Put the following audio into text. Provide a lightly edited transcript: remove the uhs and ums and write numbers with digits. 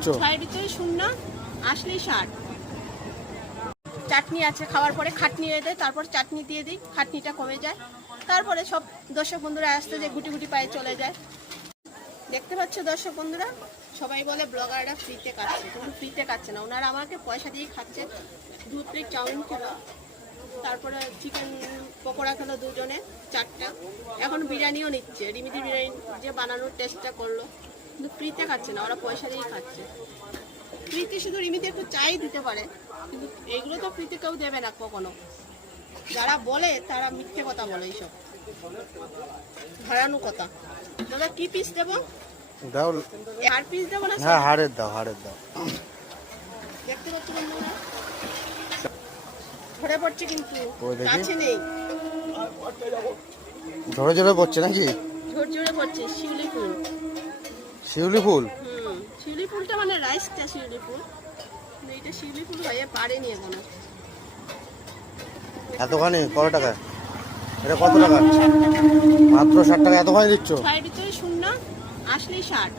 দিচ্ছ? 6 এর ভিতরে 0 আসলেই 60। চাটনি আছে, খাওয়ার পরে খাটনি হয়ে দেয়, তারপর চাটনি দিয়ে দিই, খাটনিটা কমে যায়। তারপরে সব দর্শক বন্ধুরা আসতে যে গুটি গুটি পায়ে চলে যায়। দেখতে পাচ্ছ দর্শক বন্ধুরা, সবাই বলে ব্লগাররা ফ্রিতে খাচ্ছে, কিন্তু ফ্রিতে খাচ্ছে না, ওনারা আমাকে পয়সা দিয়ে খাচ্ছে। 2 প্লেট চাউমিন খেলো, তারপরে চিকেন পকোড়া খেলো দুজনে 4টা, এখন বিরিয়ানিও নিচ্ছে। রিমিদি বিরিয়ানি যে বানানোর টেস্টটা করলো, কিন্তু ফ্রিতে খাচ্ছে না, ওরা পয়সা দিয়েই খাচ্ছে। ফ্রিতে শুধু রিমিদি একটু চাই দিতে পারে, কিন্তু এইগুলো তো ফ্রিতে কেউ দেবে না কখনো। যারা বলে তারা মিথ্যে কথা বলে, এইসব ধরানো কথা। দাদা কি পিস দেবো? দাও। হাড় পিস দেবো না? হ্যাঁ, হাড়ের দাও, হাড়ের দাও। দেখতে পাচ্ছ বন্ধুরা, ঝরে পড়ছে কিন্তু ওই দেখি। কাছে নেই, ঝরে ঝরে পড়ছে নাকি? ঝরঝরে পড়ছে। শিউলি ফুল। শিউলি ফুল? শিউলি ফুলটা মানে রাইসটা শিউলি ফুল, কিন্তু এইটা শিউলি ফুল হয়ে পারেনি এখনো। এতখানি কত টাকা? এটা কত টাকা? মাত্র 60 টাকা। এতখানি দিচ্ছ? 6 এর ভিতরে 0 আসলেই 60।